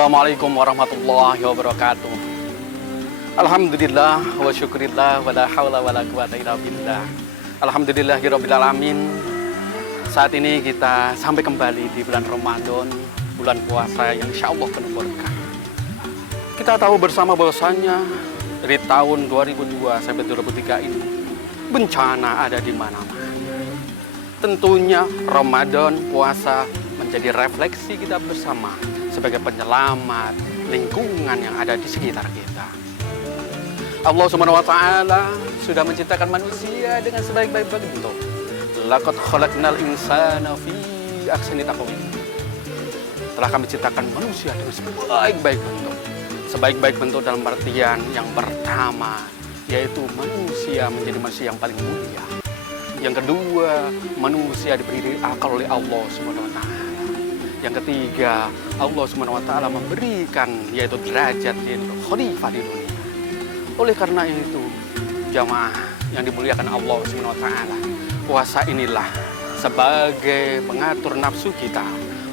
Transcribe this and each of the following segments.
Assalamualaikum warahmatullahi wabarakatuh. Alhamdulillah wa syukurillah wa la hawla wa la quwata illa billah. Alhamdulillahirabbil alamin. Saat ini kita sampai kembali di bulan Ramadan, bulan puasa yang insyaallah penuh berkah. Kita tahu bersama bahwasanya dari tahun 2002 sampai 2003 ini bencana ada di mana-mana. Tentunya Ramadan puasa menjadi refleksi kita bersama sebagai penyelamat lingkungan yang ada di sekitar kita. Allah Subhanahu wa taala sudah menciptakan manusia dengan sebaik-baik bentuk. Laqad khalaqnal insana fi ahsani taqwim. Telah kami ciptakan manusia dengan sebaik-baik bentuk. Sebaik-baik bentuk dalam artian yang pertama yaitu manusia menjadi manusia yang paling mulia. Yang kedua, manusia diberi akal oleh Allah Subhanahu wa taala. Yang ketiga, Allah Subhanahu wa taala memberikan yaitu derajat yaitu khalifah di dunia. Oleh karena itu, jamaah yang dimuliakan Allah Subhanahu wa taala, puasa inilah sebagai pengatur nafsu kita,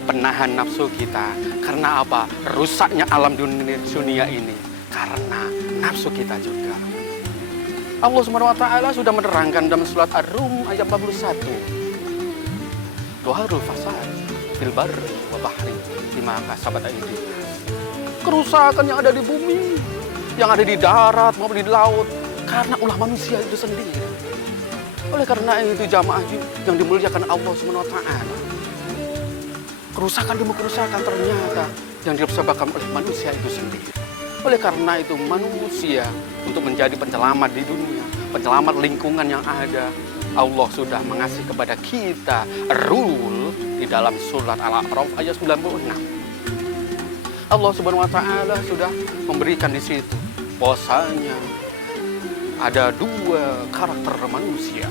penahan nafsu kita. Karena apa? Rusaknya alam dunia ini karena nafsu kita juga. Allah Subhanahu wa taala sudah menerangkan dalam surat Ar-Rum ayat 41. Dhaharul fasad fil barri wa bahri bima kasabat aydin. Kerusakan yang ada di bumi, yang ada di darat maupun di laut karena ulah manusia itu sendiri. Oleh karena itu jamaah yang dimuliakan Allah Subhanahu wa taala, kerusakan demi kerusakan ternyata yang disebabkan oleh manusia itu sendiri. Oleh karena itu manusia untuk menjadi penyelamat di dunia, penyelamat lingkungan yang ada, Allah sudah mengasih kepada kita rule di dalam surat Al-A'raf ayat 96. Allah Subhanahu wa taala sudah memberikan di situ bahwasanya ada dua karakter manusia.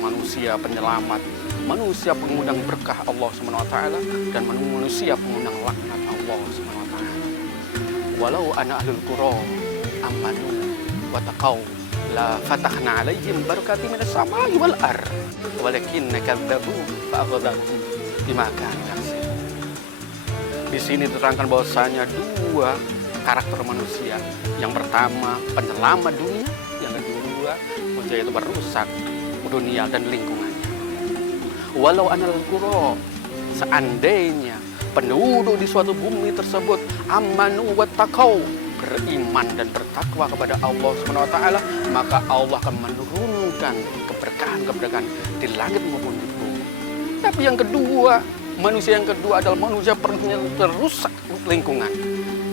Manusia penyelamat, manusia pengundang berkah Allah Subhanahu wa taala, dan manusia pengundang laknat Allah Subhanahu wa taala. Walau ana ahlul qura amanu wa taqaw la fatahna alaihim barakati minas samai wal ar walakinna kadzabu fa aghadhahum bima kanu yaksibun. Di sini diterangkan bahwasanya dua karakter manusia. Yang pertama penyelamat dunia, yang kedua yaitu merusak dunia dan lingkungannya. Walau anal qura, seandainya penduduk di suatu bumi tersebut amanu wa taqaw, beriman dan bertakwa kepada Allah Subhanahu wa taala, maka Allah akan menurunkan keberkahan-keberkahan di langit maupun di bumi. Tapi yang kedua, manusia yang kedua adalah manusia yang terusak lingkungan.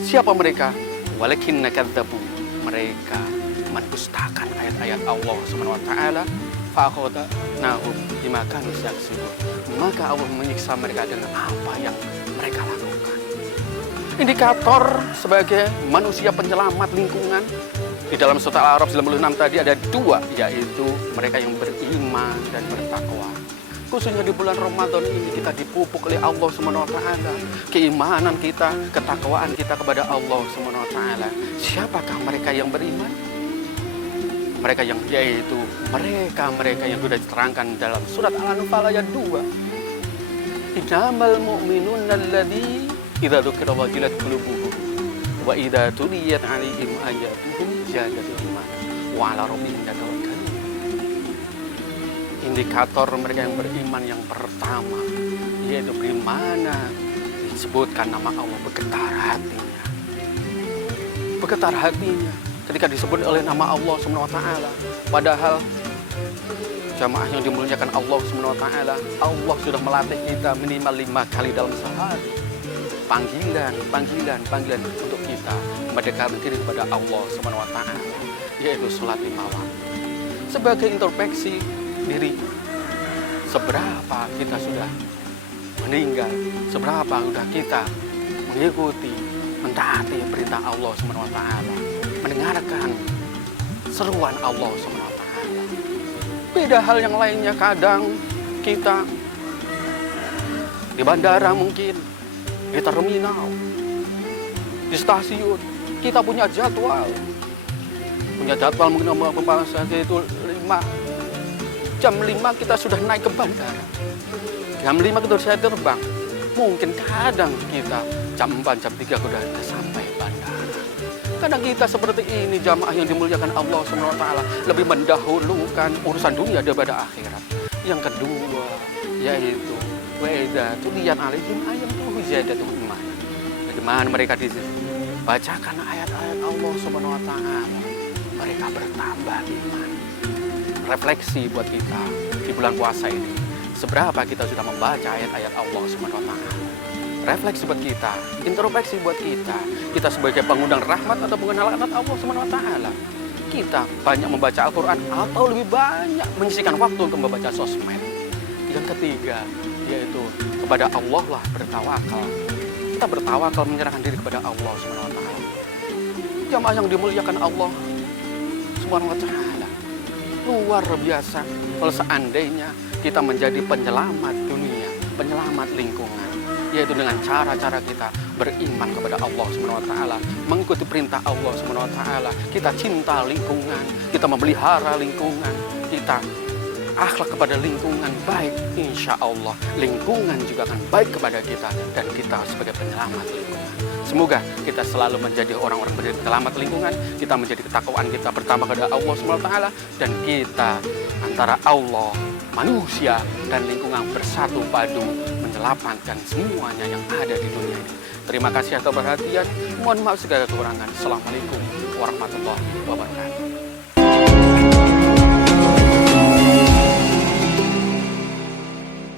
Siapa mereka? Walakinna kadzabu, mereka mendustakan ayat-ayat Allah Subhanahu wa taala, fa akhadnahum bima kanu yaksibun. Maka Allah menyiksa mereka dengan apa yang mereka lakukan. Indikator sebagai manusia penyelamat lingkungan di dalam surat Al-A'raf 96 tadi ada dua, yaitu mereka yang beriman dan bertakwa. Khususnya di bulan Ramadan ini kita dipupuk oleh Allah Subhanahu wa taala keimanan kita, ketakwaan kita kepada Allah Subhanahu wa taala. Siapakah mereka yang beriman? Mereka yang yaitu mereka yang sudah diterangkan dalam surat Al-Anfal ayat 2. Innamal mu'minuna alladzi idza dzukira wajilat qulubuhum wa idza tuliyat 'alaihim ayatuhum zadatuhum imanan wa 'ala rabbihim yatawakkalun. Indikator mereka yang beriman yang pertama yaitu bagaimana disebutkan nama Allah bergetar hatinya. Bergetar hatinya ketika disebut oleh nama Allah Subhanahu wa taala. Padahal jamaah yang dimuliakan Allah Subhanahu wa taala, Allah sudah melatih kita minimal 5 kali dalam sehari. Panggilan untuk kita mendekatkan diri kepada Allah Subhanahu wa taala, yaitu salat 5 waktu. Sebagai introspeksi diri, seberapa kita sudah meninggal, seberapa sudah kita mengikuti, mentaati perintah Allah Subhanahu wa taala, mendengarkan seruan Allah Subhanahu wa taala. Beda hal yang lainnya, kadang kita di bandara mungkin, di terminal, di stasiun, kita punya jadwal mungkin itu 5 jam 5 kita sudah naik ke bandara. Jam 5 kita sudah terbang. Mungkin kadang kita jam 4, jam 3 sudah sampai bandara. Kadang kita seperti ini jamaah yang dimuliakan Allah SWT lebih mendahulukan urusan dunia daripada akhirat. Yang kedua yaitu tulian alaihim ayatul ziyadatul iman. Bagaimana mereka dibacakan ayat-ayat Allah SWT, mereka bertambah iman. Refleksi buat kita di bulan puasa ini, seberapa kita sudah membaca ayat-ayat Allah SWT. Refleksi buat kita, introspeksi buat kita. Kita sebagai pengundang rahmat atau pengenal anak Allah SWT. Kita banyak membaca Al-Quran atau lebih banyak menyisihkan waktu untuk membaca sosmed. Yang ketiga, yaitu kepada Allah lah bertawakal. Kita bertawakal menyerahkan diri kepada Allah SWT. Jamaah yang dimuliakan Allah SWT. Luar biasa kalau seandainya kita menjadi penyelamat dunia, penyelamat lingkungan, yaitu dengan cara-cara kita beriman kepada Allah SWT, mengikuti perintah Allah SWT, kita cinta lingkungan, kita memelihara lingkungan, kita akhlak kepada lingkungan baik, insya Allah lingkungan juga akan baik kepada kita dan kita sebagai penyelamat lingkungan. Semoga kita selalu menjadi orang-orang penyelamat lingkungan, kita menjadi ketakwaan kita bertambah kepada Allah SWT, dan kita antara Allah, manusia, dan lingkungan bersatu padu menyelamatkan semuanya yang ada di dunia ini. Terima kasih atas perhatian. Mohon maaf segala kekurangan. Assalamualaikum warahmatullahi wabarakatuh.